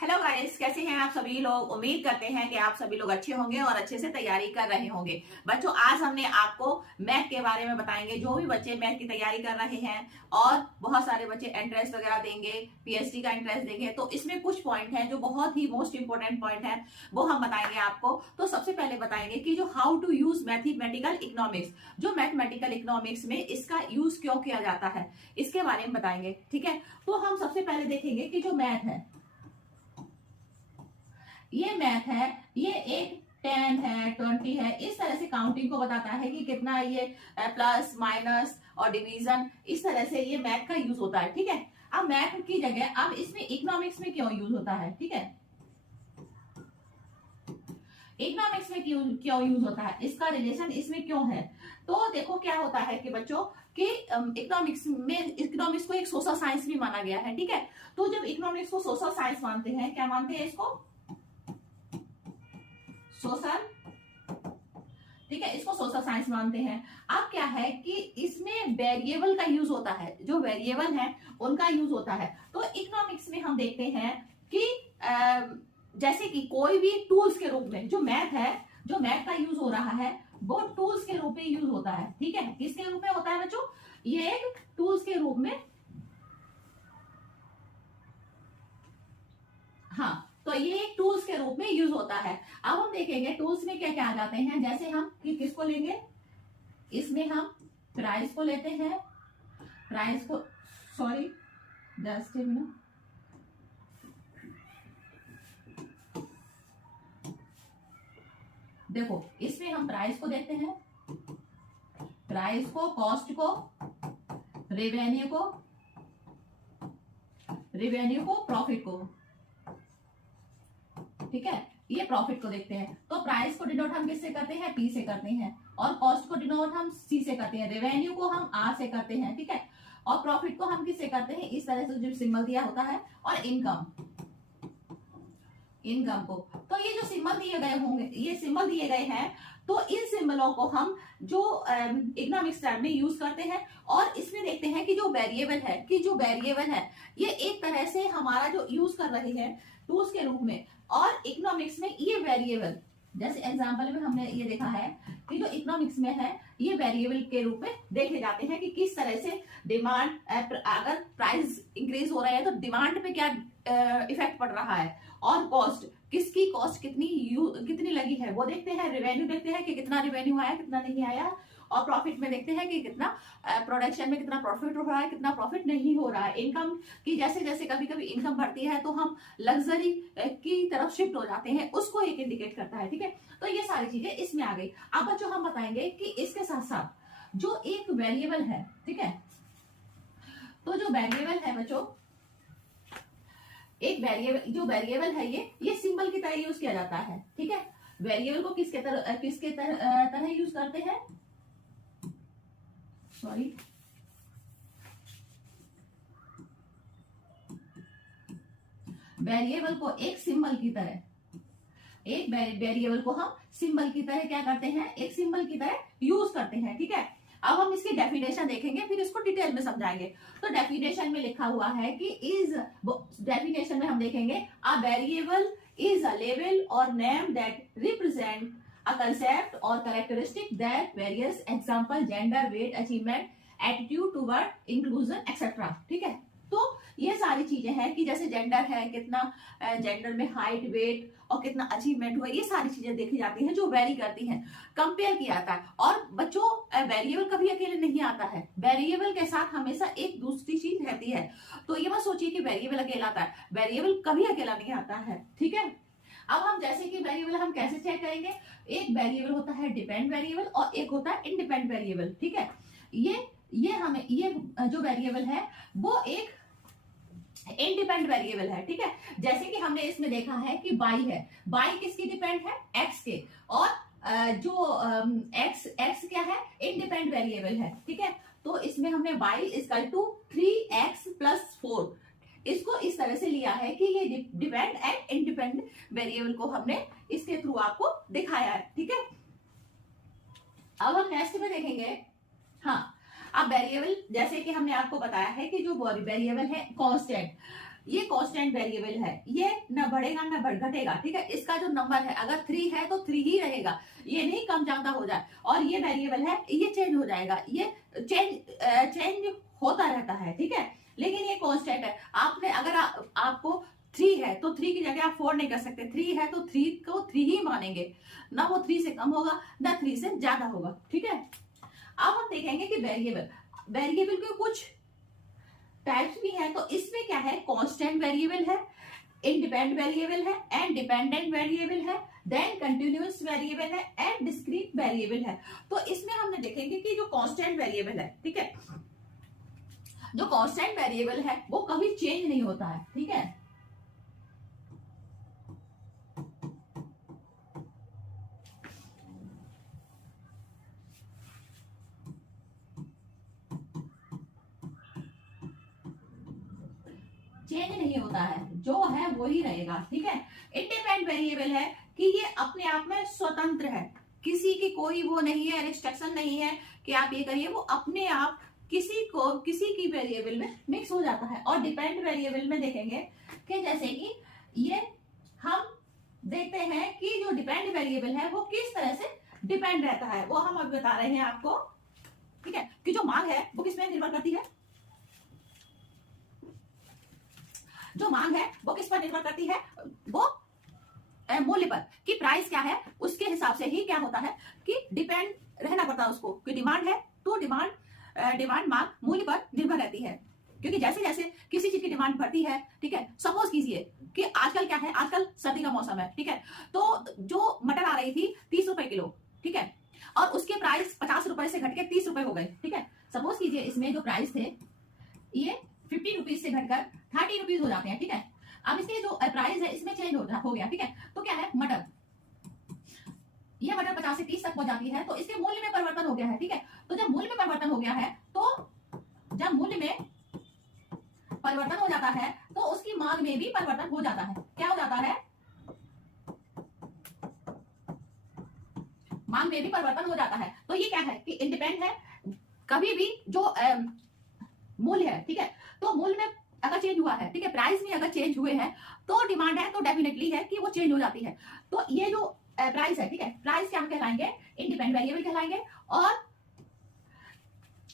Hello guys, कैसे हैं आप सभी लोग। उम्मीद करते हैं कि आप सभी लोग अच्छे होंगे और अच्छे से तैयारी कर रहे होंगे। बच्चों, आज हमने आपको मैथ के बारे में बताएंगे। जो भी बच्चे मैथ की तैयारी कर रहे हैं और बहुत सारे बच्चे एंट्रेंस वगैरह देंगे, पीएचडी का एंट्रेंस देंगे, तो इसमें कुछ पॉइंट है जो बहुत ही मोस्ट इंपोर्टेंट पॉइंट है, वो हम बताएंगे आपको। तो सबसे पहले बताएंगे कि जो how to use mathematical economics, जो मैथमेटिकल इकोनॉमिक्स में इसका यूज क्यों किया जाता है, इसके बारे में बताएंगे। ठीक है, तो हम सबसे पहले देखेंगे कि जो मैथ है, ये मैथ है, ये एक 10 है, 20 है, इस तरह से काउंटिंग को बताता है कि कितना ये प्लस माइनस और डिवीजन, इस तरह से ये मैथ का यूज होता है। ठीक है, अब मैथ की जगह अब इसमें इकोनॉमिक्स में क्यों यूज होता है। ठीक है, इकोनॉमिक्स में क्यों यूज होता है, इसका रिलेशन इसमें क्यों है। तो देखो क्या होता है कि बच्चों कि इकोनॉमिक्स को एक सोशल साइंस भी माना गया है। ठीक है, तो जब इकोनॉमिक्स को सोशल साइंस मानते हैं, क्या मानते हैं इसको, सोशल, ठीक है, इसको सोशल साइंस मानते हैं। अब क्या है कि इसमें वेरिएबल का यूज होता है, जो वेरिएबल है उनका यूज होता है। तो इकोनॉमिक्स में हम देखते हैं कि जैसे कि कोई भी टूल्स के रूप में जो मैथ है, जो मैथ का यूज हो रहा है, वो टूल्स के रूप में यूज होता है। ठीक है, किसके रूप में होता है बच्चों, ये एक टूल्स के रूप में, हाँ, तो ये एक टूल्स के रूप में यूज होता है। अब हम देखेंगे टूल्स में क्या क्या आ जाते हैं। जैसे हम किसको लेंगे, इसमें हम प्राइस को लेते हैं, प्राइस को, सॉरी जस्ट ए मिनट, देखो इसमें हम प्राइस को देखते हैं, प्राइस को, कॉस्ट को, रेवेन्यू को, प्रॉफिट को। ठीक है, ये प्रॉफिट को देखते हैं। तो प्राइस को डिनोट हम किससे करते हैं, पी से करते हैं, और कॉस्ट को डिनोट हम सी से करते हैं, रेवेन्यू को हम आर से करते हैं। ठीक है, और प्रॉफिट को हम किससे करते हैं, इस तरह से जो सिंबल दिया होता है, और इनकम को, तो ये जो सिंबल दिए गए होंगे, ये सिंबल दिए गए हैं, तो इन सिंबलों को हम जो इकोनॉमिक्स टर्म में यूज करते हैं। और इसमें देखते हैं कि जो वेरिएबल है, ये एक तरह से हमारा जो यूज कर रहे हैं टूल्स के रूप में, और इकोनॉमिक्स में ये वेरिएबल, जैसे एग्जांपल में हमने ये देखा है कि जो इकोनॉमिक्स में है, ये वेरिएबल के रूप में देखे जाते हैं कि किस तरह से डिमांड, अगर प्राइस इंक्रीज हो रहा है तो डिमांड पे क्या इफेक्ट पड़ रहा है, और कॉस्ट, किसकी कॉस्ट कितनी लगी है वो देखते हैं, रेवेन्यू देखते हैं कि कितना रेवेन्यू आया, कितना नहीं आया, और प्रॉफिट में देखते हैं कि कितना प्रोडक्शन में कितना प्रॉफिट हो रहा है, कितना प्रॉफिट नहीं हो रहा है। इनकम की जैसे जैसे कभी कभी इनकम बढ़ती है तो हम लग्जरी की तरफ शिफ्ट हो जाते हैं, उसको एक इंडिकेट करता है। ठीक है, तो ये सारी चीजें इसमें आ गई। अब बच्चों हम बताएंगे कि इसके साथ साथ जो एक वेरिएबल है, ठीक है, तो जो वेरिएबल है बच्चों, एक वेरिएबल, जो वेरिएबल है ये सिंबल की तरह यूज किया जाता है। ठीक है, वेरिएबल को किसके तरह यूज करते हैं, सॉरी, वेरिएबल को एक सिंबल की तरह, एक वेरिएबल को हम सिंबल की तरह क्या करते हैं, एक सिंबल की तरह यूज करते हैं। ठीक है, अब हम इसकी डेफिनेशन देखेंगे, फिर इसको डिटेल में समझाएंगे। तो डेफिनेशन में लिखा हुआ है कि डेफिनेशन में हम देखेंगे, a variable is a label और name that represent a concept or characteristic that varies, example gender, weight, achievement, attitude toward inclusion, etc. ठीक है, तो ये सारी चीजें हैं कि जैसे जेंडर है, कितना जेंडर में हाइट, वेट और कितना अचीवमेंट हुआ, ये सारी चीजें देखी जाती हैं जो वेरी करती हैं, कंपेयर किया जाता है। और बच्चों वेरिएबल कभी अकेले नहीं आता है, वेरिएबल के साथ हमेशा एक दूसरी चीज रहती है। तो ये मत सोचिए कि वेरिएबल अकेला आता है, वेरिएबल कभी अकेला नहीं आता है। ठीक है, अब हम जैसे कि वेरिएबल हम कैसे चेक करेंगे, एक वेरिएबल होता है डिपेंड वेरिएबल और एक होता है इंडिपेंडेंट वेरिएबल। ठीक है, ये हमें, ये जो वेरिएबल है वो एक इंडिपेंडेंट वेरिएबल है। ठीक है, जैसे कि हमने इसमें देखा है कि बाई है, बाई किसकी डिपेंड है, एक्स के, और जो एक्स क्या है, इंडिपेंडेंट वेरिएबल है। ठीक है, तो इसमें हमने बाई इक्वल टू 3x + 4, इसको इस तरह से लिया है कि ये डिपेंड एंड इंडिपेंडेंट वेरिएबल को हमने इसके थ्रू आपको दिखाया है। ठीक है, अब हम नेक्स्ट में देखेंगे, हाँ, अब वेरिएबल, जैसे कि हमने आपको बताया है कि जो वेरिएबल है कांस्टेंट, ये कांस्टेंट वेरिएबल है, ये न बढ़ेगा न घटेगा, ठीक है। इसका जो नंबर है अगर 3 है तो 3 ही रहेगा, ये नहीं कम ज्यादा हो जाए। और ये वेरिएबल है, ये चेंज हो जाएगा, ये चेंज होता रहता है, ठीक है। लेकिन ये कांस्टेंट है। आपने अगर आपको 3 है तो 3 की जगह आप 4 नहीं कर सकते, 3 है तो 3 को 3 ही मानेंगे, ना वो 3 से कम होगा ना 3 से ज्यादा होगा, ठीक है। अब हम देखेंगे कि वेरिएबल के कुछ टाइप्स भी है। तो इसमें क्या है, कांस्टेंट वेरिएबल है, इंडिपेंडेंट वेरिएबल है, एंड डिपेंडेंट वेरिएबल है, देन कंटिन्यूअस वेरिएबल है, एंड डिस्क्रीट वेरिएबल है। तो इसमें हमने देखेंगे कि जो कांस्टेंट वेरिएबल है, ठीक है, जो कांस्टेंट वेरिएबल है वो कभी चेंज नहीं होता है, ठीक है। चेंज नहीं होता है, जो है वो ही रहेगा, ठीक है। इंडिपेंडेंट वेरिएबल है कि ये अपने आप में स्वतंत्र है, किसी की कोई वो नहीं है, रिस्ट्रिक्शन नहीं है कि आप ये करिए, वो अपने आप किसी की वेरिएबल में मिक्स हो जाता है। और डिपेंडेंट वेरिएबल में देखेंगे कि जैसे कि ये हम देखते हैं कि जो डिपेंडेंट वेरिएबल है वो किस तरह से डिपेंड रहता है, वो हम अब बता रहे हैं आपको, ठीक है। कि जो मांग है वो किस पर निर्भर करती है, जो मांग है वो किस पर निर्भर करती है, वो मूल्य पर, कि प्राइस क्या है उसके हिसाब से ही क्या होता है कि डिपेंड रहना पड़ता है उसको, कि डिमांड है तो डिमांड मांग मूल्य पर निर्भर रहती है। क्योंकि जैसे जैसे किसी चीज की डिमांड बढ़ती है, ठीक है, सपोज कीजिए कि आजकल क्या है, आजकल सर्दी का मौसम है, ठीक है, तो जो मटर आ रही थी 30 रुपए किलो, ठीक है, और उसके प्राइस 50 रुपए से घट के 30 रुपए हो गए, ठीक है। सपोज कीजिए इसमें जो प्राइस थे ये 50 रुपीज से घटकर 30 रुपीज हो जाते हैं, ठीक है। अब इसके जो प्राइस है इसमें चेंज हो गया, ठीक है। तो क्या है, मटर, ये मटर 50 से 30 तक पहुंच जाती है, तो इसके मूल्य में परिवर्तन हो गया है, ठीक है। तो जब मूल्य में परिवर्तन हो गया है, तो जब मूल्य में परिवर्तन हो जाता है तो उसकी मांग में भी परिवर्तन हो जाता है। क्या हो जाता है, मांग में भी परिवर्तन हो जाता है। तो ये क्या है कि इंडिपेंडेंट है, कभी भी जो मूल्य है, ठीक है, तो मूल्य में अगर चेंज हुआ है, ठीक है, प्राइस में अगर चेंज हुए हैं तो डिमांड है तो डेफिनेटली है कि वो चेंज हो जाती है। तो ये जो प्राइस है, ठीक है, प्राइस क्या कहलाएंगे, इंडिपेंडेंट वेरिएबल कहलाएंगे। और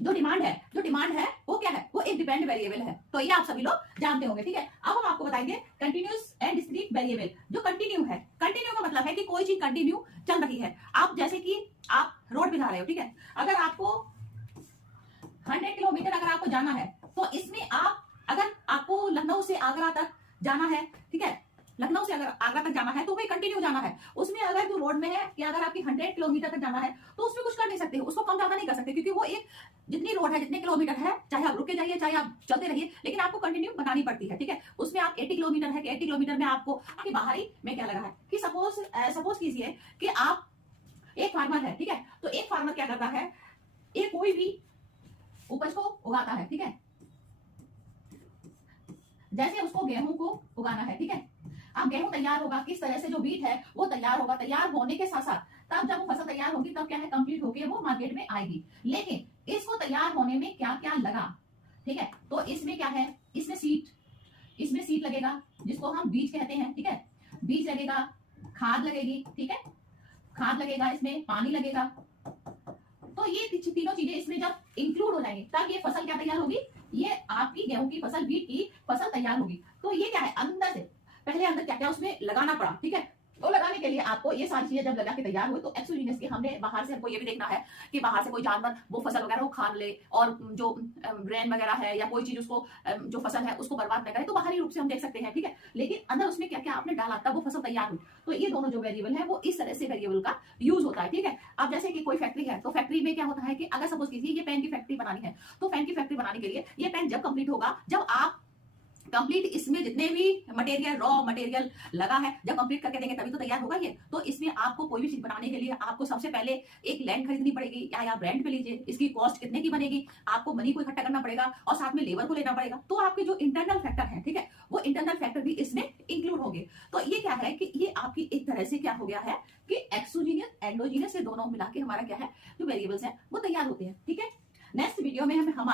जो डिमांड है वो क्या है, वो एक डिपेंडेंट वेरिएबल है। तो ये आप सभी लोग जानते होंगे, ठीक है। अब हम आपको बताएंगे कंटिन्यूअस एंड डिस्क्रीट वेरिएबल। जो कंटिन्यू है, कंटिन्यू का मतलब है कि कोई चीज कंटिन्यू चल रही है। आप जैसे कि आप रोड पे जा रहे हो, ठीक है, अगर आपको 100 किलोमीटर अगर आपको जाना है, तो इसमें अगर आपको लखनऊ से आगरा तक जाना है, ठीक है, लखनऊ से अगर आगरा तक जाना है तो वही कंटिन्यू जाना है। उसमें अगर जो रोड में है कि अगर आपकी 100 किलोमीटर तक जाना है तो उसमें कुछ कर नहीं सकते, उसको कम ज्यादा नहीं कर सकते, क्योंकि वो एक जितनी रोड है, जितने किलोमीटर है, चाहे आप रुके जाइए चाहे आप चलते रहिए, लेकिन आपको कंटिन्यू बनानी पड़ती है, ठीक है। उसमें आप 80 किलोमीटर है कि 80 किलोमीटर में आपको बाहरी में क्या लगा है कि सपोज कीजिए कि आप एक फार्मर है, ठीक है, तो एक फार्मर क्या करता है, एक कोई भी उपज को उगाता है, ठीक है, जैसे उसको गेहूं को उगाना है, ठीक है। अब गेहूं तैयार होगा किस तरह से, जो बीट है वो तैयार होगा, तैयार होने के साथ साथ तब जब वो फसल तैयार होगी तब क्या है, कंप्लीट होके वो मार्केट में आएगी। लेकिन इसको तैयार होने में क्या क्या लगा, ठीक है, तो इसमें क्या है, इसमें सीड लगेगा जिसको हम बीज कहते हैं, ठीक है, बीज लगेगा, खाद लगेगी, ठीक है, खाद लगेगा, इसमें पानी लगेगा। तो ये तीनों चीजें इसमें जब इंक्लूड हो जाएंगी तब ये फसल क्या तैयार होगी, ये आपकी गेहूं की फसल, बीट की फसल तैयार होगी। तो ये क्या है, अंदर से पहले अंदर क्या क्या उसमें लगाना पड़ा, ठीक है। तो लगाने के लिए आपको ये सारी चीजें जब लगा के तैयार हुई तो एक्सोजीनियस की हमने बाहर से हमको ये भी देखना है कि बाहर से कोई जानवर वो फसल वगैरह वो खा ले, और जो रेन वगैरह है या कोई चीज उसको जो फसल है उसको बर्बाद न करे, तो बाहरी रूप से हम देख सकते हैं, ठीक है। लेकिन अंदर उसमें क्या क्या आपने डाला तब वो फसल तैयार हुई। तो ये दोनों जो वेरिएबल है वो इस तरह से वेरिएबल का यूज होता है, ठीक है। अब जैसे कि कोई फैक्ट्री है, तो फैक्ट्री में क्या होता है कि अगर सपोज कीजिए ये पेन की फैक्ट्री बनानी है, तो पेन की फैक्ट्री बनाने के लिए ये पेन जब कंप्लीट होगा, जब आप कंप्लीट इसमें जितने भी मटेरियल, रॉ मटेरियल लगा है, जब कंप्लीट करके देंगे तभी तो तैयार होगा ये। तो इसमें आपको कोई भी चीज बनाने के लिए आपको सबसे पहले एक लैंड खरीदनी पड़ेगी, या आप रेंट पे लीजिए, इसकी कॉस्ट कितने की बनेगी, आपको मनी को इकट्ठा करना पड़ेगा और साथ में लेबर को लेना पड़ेगा। तो आपके जो इंटरनल फैक्टर है, ठीक है, वो इंटरनल फैक्टर भी इसमें इंक्लूड होंगे। तो ये क्या है कि ये आपकी एक तरह से क्या हो गया है कि एक्सोजीनियस एंडोजीनियस से दोनों मिला के हमारा क्या है, जो वेरिएबल्स है वो तैयार होते हैं, ठीक है। नेक्स्ट वीडियो में हम